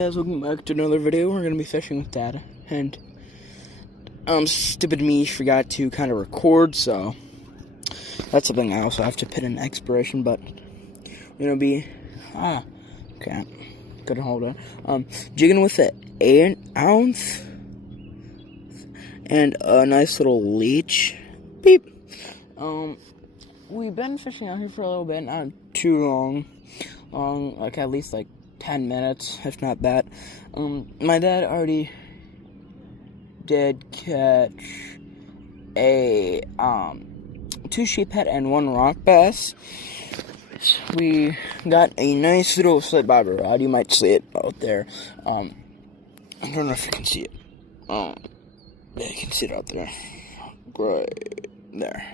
Guys, welcome back to another video. We're gonna be fishing with Dad, and stupid me forgot to kind of record, so that's something I also have to put in expiration. But we're gonna be okay, couldn't hold it. Jigging with an 8-ounce and a nice little leech. Beep. We've been fishing out here for a little bit, not too long, like at least like 10 minutes, if not that. My dad already did catch a 2 sheephead and 1 rock bass. We got a nice little slip bobber rod. You might see it out there. I don't know if you can see it. Yeah, you can see it out there, right there.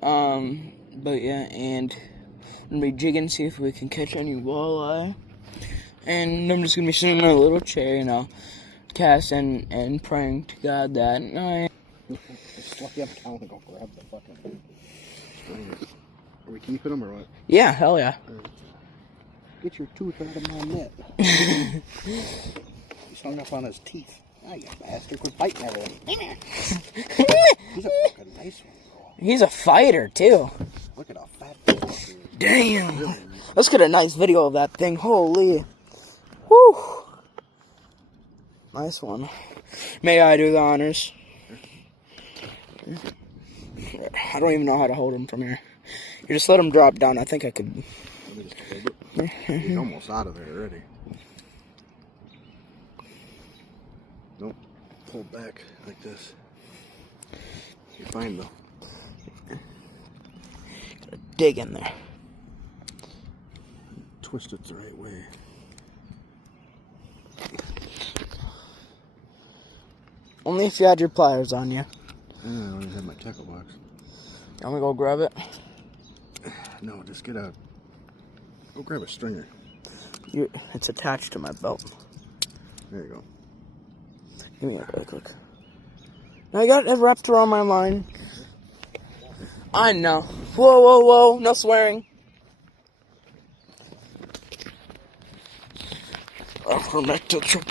But yeah, and I'm gonna be jigging, see if we can catch any walleye. And I'm just gonna be sitting in a little chair, you know, casting and praying to God that I. Go grab the fucking stringers. Are we keeping them or what? Yeah, hell yeah. Get your tooth out of my net. He's hung up on his teeth. Ah, you bastard, quit biting everything. He's a fucking nice one, bro. He's a fighter too. Look at how fat that is. Damn. Really nice. Let's get a nice video of that thing. Holy. Whew. Nice one. May I do the honors? I don't even know how to hold him from here. You just let him drop down. I think I could. Let me just hold it. He's almost out of there already. Nope. Pull back like this. You're fine though. Gotta dig in there. Twist it the right way. Only if you had your pliers on you. I don't even have my tackle box. You want me to go grab it? No, just get out. Go grab a stringer. It's attached to my belt. There you go. Give me it really quick. Now I got it wrapped around my line. I know. Whoa, whoa, whoa. No swearing. Oh, back to the truck.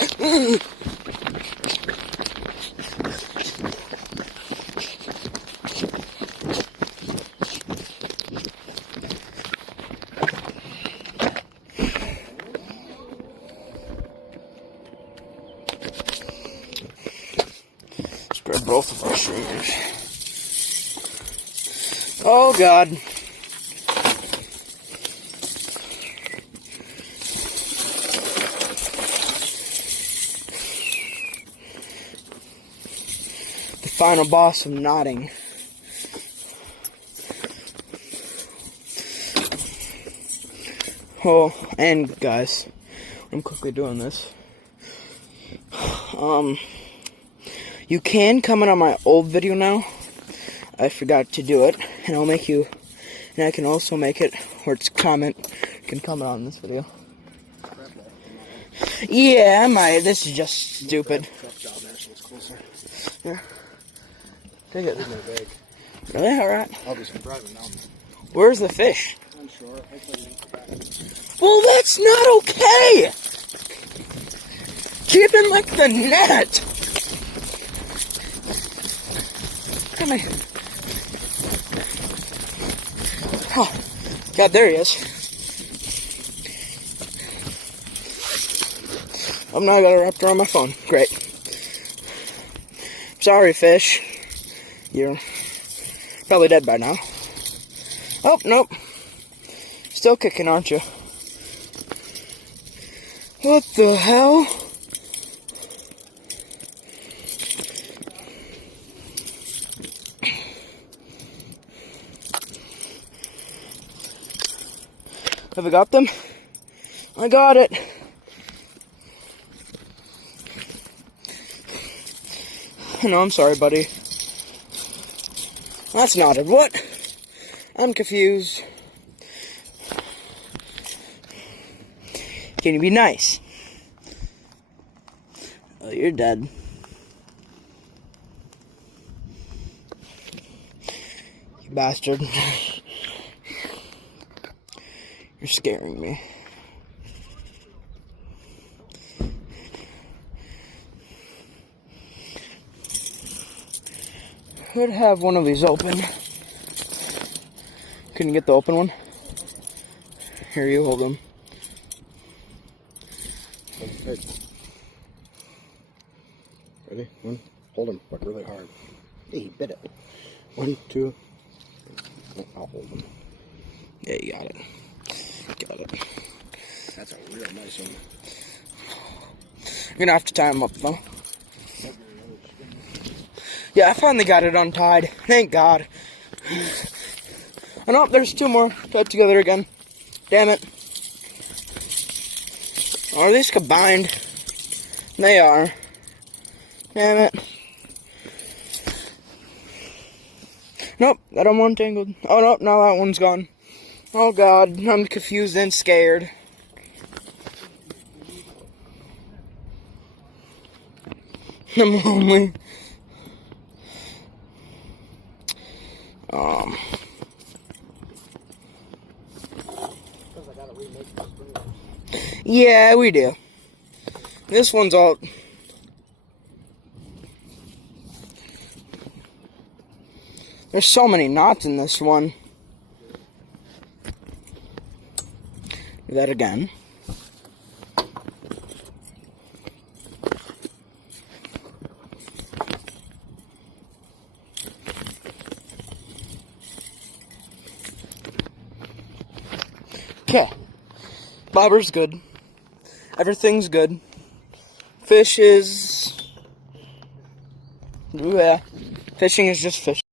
Grab both of our stringers. Oh God. The final boss of knotting. Oh, and guys, I'm quickly doing this. You can comment on my old video now. I forgot to do it, and I'll make you, and I can also make it where it's comment. You can comment on this video. Yeah, I might. This is just stupid. Here, take it. Really? All right. I'll just drive it down. Where's the fish? I'm sure. Well, that's not okay. Keep him like the net. Come here. Oh, God, there he is. I'm now got it wrapped around my phone. Great. Sorry, fish. You're probably dead by now. Oh, nope. Still kicking, aren't you? What the hell? Have I got them? I got it. No, I'm sorry, buddy. That's knotted. What? I'm confused. Can you be nice? Oh, you're dead. You bastard. You're scaring me. should have one of these open. Can you get the open one? Here, you hold them. Ready? One. Hold him, but really hard. Hey, he bit it. 1, 2. I'll hold him. Yeah, you got it. Got it. That's a real nice one. You're gonna have to tie him up, though. Yeah, I finally got it untied. Thank God. Oh no, there's 2 more tied together again. Damn it. Are these combined? They are. Damn it. Nope, got them untangled. Oh no, now that one's gone. Oh God, I'm confused and scared. I'm lonely. Yeah, we do. This one's all... There's so many knots in this one. Do that again. Okay. Bobber's good. Everything's good. Fish is... Yeah. Fishing is just fishing.